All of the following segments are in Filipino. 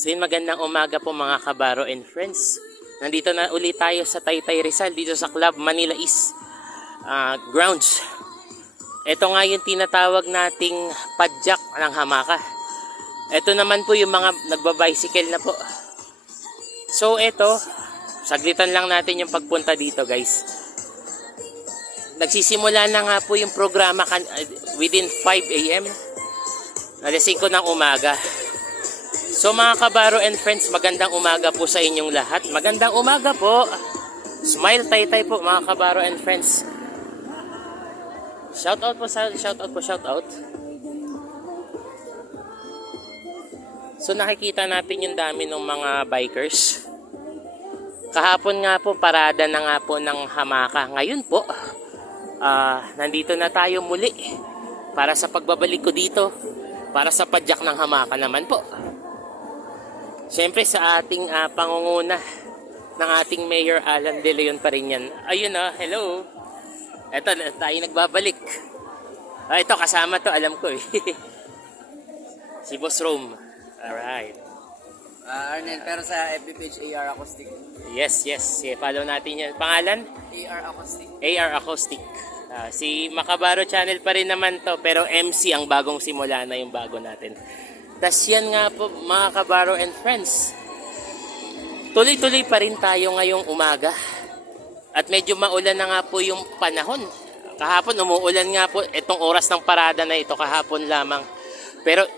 So yun, magandang umaga po mga kabaro and friends. Nandito na ulit tayo sa Taytay Rizal, dito sa Club Manila East grounds. Ito nga yung tinatawag nating padjak ng hamaka. Ito naman po yung mga nagbabicycle na po. So ito, saglitan lang natin yung pagpunta dito guys. Nagsisimula na nga po yung programa within 5 a.m. Alas 5 ng umaga. So mga kabaro and friends, magandang umaga po sa inyong lahat. Magandang umaga po. Smile Taytay po mga kabaro and friends. Shoutout po. So nakikita natin yung dami ng mga bikers. Kahapon nga po, parada na nga po ng hamaka. Ngayon po, nandito na tayo muli para sa pagbabalik ko dito. Para sa padjak ng hamaka naman po. Siyempre sa ating pangunguna ng ating Mayor Alan De Leon pa rin yan. Ayun hello. Eto, tayo nagbabalik. Ito, kasama to, alam ko eh. Si Boss Rome. Alright. Arnel, pero sa FB page AR Acoustic. Yes. Follow natin yan. Pangalan? AR Acoustic. AR Acoustic. Si Makabaro Channel pa rin naman to, pero MC ang bagong simula na yung bago natin. Tas yan nga po mga kabaro and friends. Tuloy-tuloy pa rin tayo ngayong umaga. At medyo maulan na nga po yung panahon. Kahapon umuulan nga po itong oras ng parada na ito kahapon lamang. Pero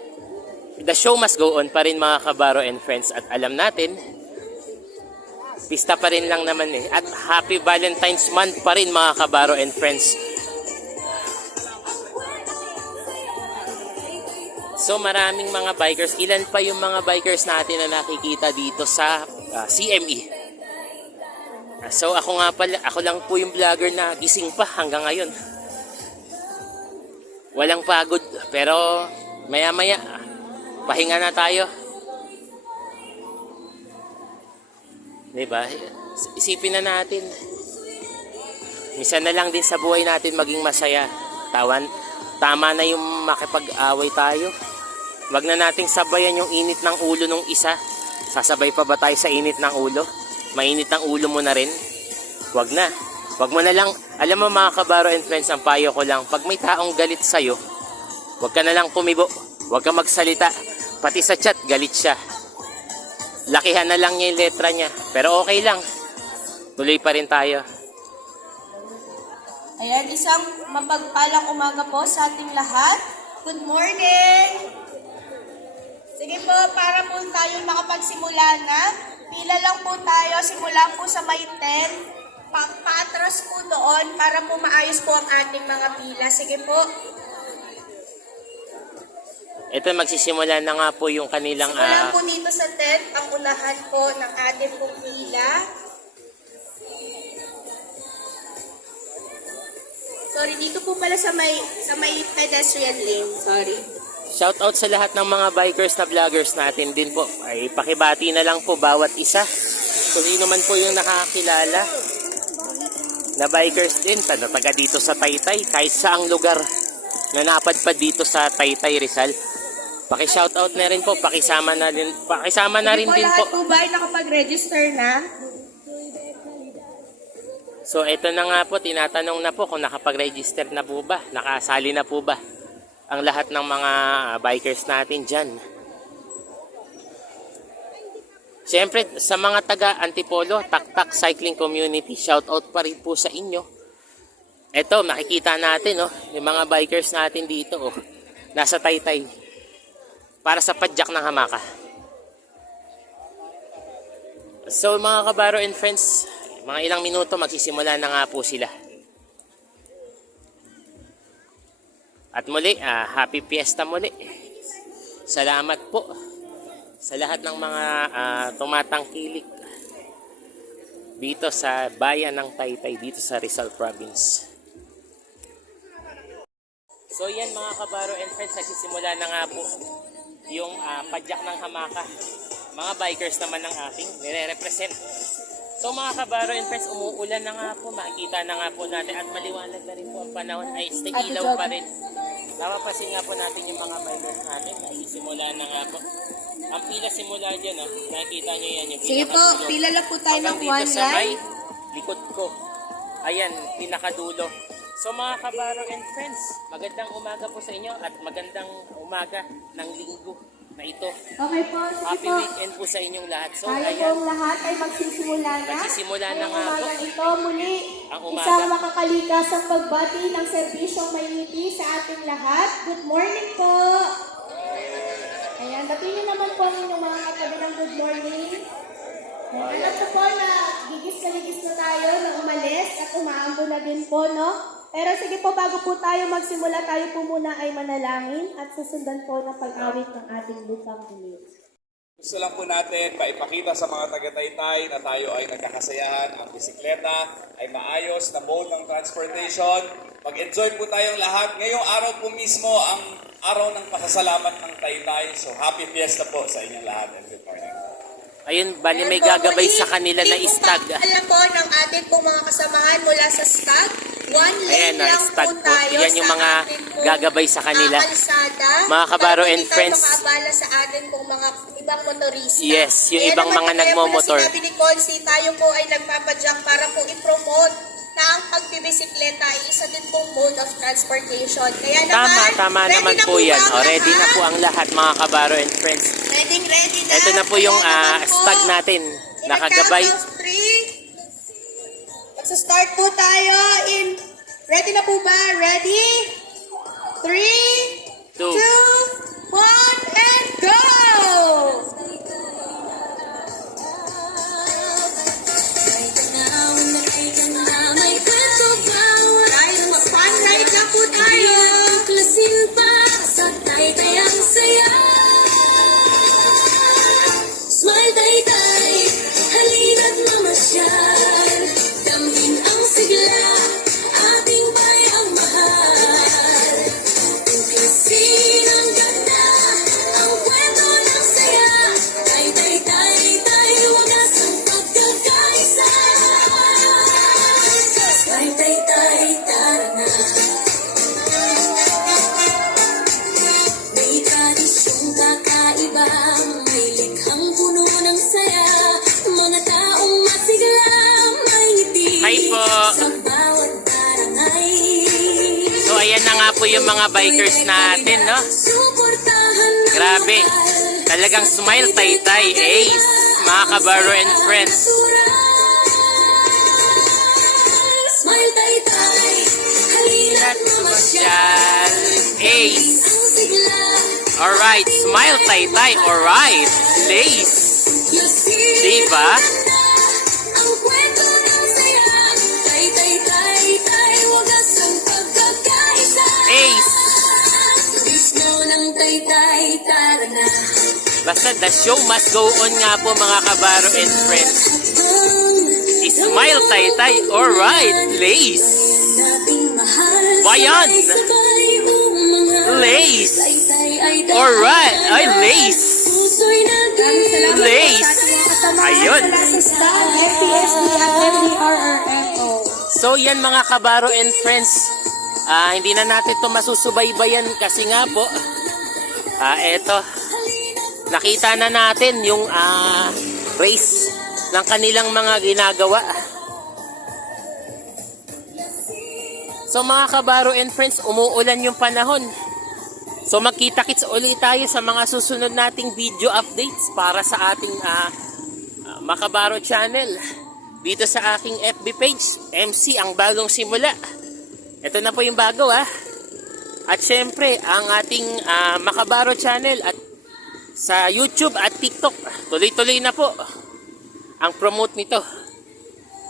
the show must go on pa rin mga kabaro and friends. At alam natin, pista pa rin lang naman eh. At happy Valentine's month pa rin mga kabaro and friends. So maraming mga bikers. Ilan pa yung mga bikers natin na nakikita dito sa CME. So ako lang po yung vlogger na gising pa hanggang ngayon. Walang pagod, pero maya-maya pahinga na tayo. 'Di ba? Isipin na natin. Minsan na lang din sa buhay natin maging masaya. Tama na yung makipag-away tayo. Wag na nating sabayan yung init ng ulo ng isa. Sasabay pa ba tayo sa init ng ulo? Mainit ang ulo mo na rin? Wag na. Wag mo na lang. Alam mo mga kabaro and friends, ang payo ko lang, pag may taong galit sa'yo, wag ka na lang kumibo. Wag ka magsalita. Pati sa chat, galit siya. Lakihan na lang niya yung letra niya. Pero okay lang. Tuloy pa rin tayo. Ayan, isang mapagpalang umaga po sa ating lahat. Good morning! Sige po, para po tayo makapagsimula na. Pila lang po tayo, simula po sa may 10. Paatras po doon para po maayos po ang ating mga pila. Sige po. Ito, magsisimula na nga po yung kanilang... Simula po dito sa 10, ang unahan po ng ating pong pila. Sorry, dito po pala sa may pedestrian lane. Sorry. Shoutout sa lahat ng mga bikers na vloggers natin din po. Ay pakibati na lang po bawat isa. Kung sino man po yung nakakilala na bikers din, taga dito sa Taytay, kahit saang lugar na napadpad dito sa Taytay Rizal. Paki-shoutout na rin po, pakisama na rin din po. Lahat po ba ay nakapag-register na? So ito na nga po, tinatanong na po kung nakapag-register na po ba, nakasali na po ba ang lahat ng mga bikers natin dyan. Siyempre sa mga taga Antipolo, Taktak Cycling Community, shoutout pa rin po sa inyo. Ito, makikita natin yung mga bikers natin dito nasa Taytay para sa padjak ng hamaka. So mga kabaro and friends, mga ilang minuto magsisimula na nga po sila. At muli, happy fiesta muli. Salamat po sa lahat ng mga tumatangkilik dito sa bayan ng Taytay, dito sa Rizal Province. So yan mga kabaro and friends, nagsisimula na nga po yung padjak ng hamaka. Mga bikers naman ng aking nire-represent. So mga kabaro and friends, umuulan na nga po, makikita na nga po natin at maliwanag na rin po ang panahon ay ilaw pa rin. Napapasin nga po natin yung mga bikers natin, nagsisimula na nga po. Ang pila simula dyan, oh. Nakikita nyo yan yung Sige po, pinakadulo. pila lang po tayo ng Hanggang dito one sa may line. likod ko. Ayan, pinakadulo. So mga kabaro and friends, magandang umaga po sa inyo at magandang umaga ng linggo na ito. Okay po, sige Happy po. weekend po sa inyong lahat. So Tayo ayan, pong lahat ay magsisimula na. Magsisimula na nga po. Ngayong ito muli, Ang umaga. isang makakalikas ang pagbati ng serbisyong may ngiti sa ating lahat. Good morning po! Ayan, batiin naman po ang inyong mga katabi ng good morning. Alam ko po na gigis na tayo na umalis at umaambo na din po, no? Pero sige po, bago po tayo magsimula, tayo po muna ay manalangin at susundan po ng pag-awit ng ating lupang ulit. Gusto lang po natin maipakita sa mga taga-Taytay na tayo ay nagkakasayahan. Ang bisikleta ay maayos na mode ng transportation. Mag-enjoy po tayong lahat. Ngayong araw po mismo ang araw ng pasasalamat ng Taytay. So happy fiesta po sa inyong lahat. And good morning. ayun, bali may gagabay sa kanila na istag. Alam po ng ating pong mga kasamahan mula sa stag. One Ayan, lane lang stag po po. tayo Yan yung sa mga ating pong, gagabay sa kanila. kalsada. Mga kabaro Para and hindi tayo friends. makaabala sa atin pong mga ibang motorista. Yes, yung Kaya ibang naman mga kaya po nagmomotor. na sinabi ni Consi, tayo po ay nagpapadyak para po i-promote na ang pagbibisikleta ay isa din pong mode of transportation. Kaya naman, Tama ready naman na po yan. ba O, ang ready na lahat? po ang lahat mga kabaro and friends. Ready na. Ito na po yung Kaya naman po, stag natin. Nakagabay. in a count of 3, magsa-start po tayo in, ready na po ba? Ready? 3, 2, 1, 2. and go! Guys, fun ride lang po tayo! Smile Taytay, halina't mamasyal. Damhin ang sigla, ating bayang mahal. Tuklasin ang ganda, ang kwento ng saya. Taytay, Taytay, wagas ang pagkakaisa. Smile Taytay, tara na. May tradisyong kakaiba, may likhang puno ng saya. Mga taong masigla, may ngiti Hi po. sa bawat barangay. So ayan na nga po yung mga bikers natin, no? Suportahan ng Grabe. mahal. Talagang smile Taytay, ace. Mga kabaro and friends. Smile Taytay, halina't mamasyal. Ace. Ang sigla, Alright, smile Taytay. Alright, lace. Diba? ang kwento ng saya. Taytay, Taytay, wagas ang pagkakaisa. Ace. Mismo ng Taytay, tara na. Basta the show must go on nga po mga kabaro and friends. Smile Taytay. Alright, lace. Dating mahal, Bayan. sabay umahal. Lace. Taytay ay Alright, ay lace. puso'y naging Lace. Ayun. Sa STAG, FPSD at MDRRMO. So yan mga kabaro and friends, hindi na natin to masusubaybayan kasi nga po, eto, nakita na natin yung race ng kanilang mga ginagawa. So mga kabaro and friends, umuulan yung panahon. So magkita-kits ulit tayo sa mga susunod nating video updates para sa ating Makabaro channel. Dito sa aking FB page, MC ang bagong simula. Ito na po yung bago At syempre, ang ating Makabaro channel at sa YouTube at TikTok, tuloy-tuloy na po ang promote nito.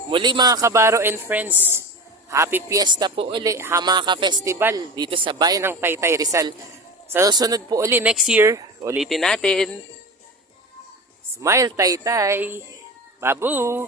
Muli mga kabaro and friends, happy fiesta po uli, Hamaka Festival dito sa bayan ng Taytay, Rizal. Sa susunod po uli next year, ulitin natin. Smile Taytay. Babu!